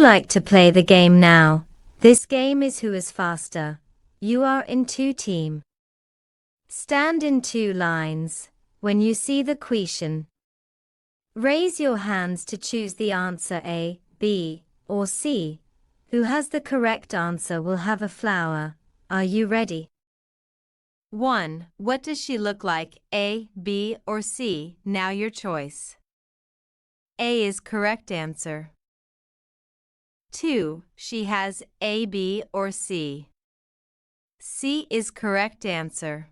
Like to play the game now. This game is who is faster. You are in two team. Stand in two lines. When you see the question, raise your hands to choose the answer A, B, or C. Who has the correct answer will have a flower. Are you ready? 1. What does she look like? A, B, or C? Now your choice. A is correct answer. 2. She has A, B, or C. C is correct answer.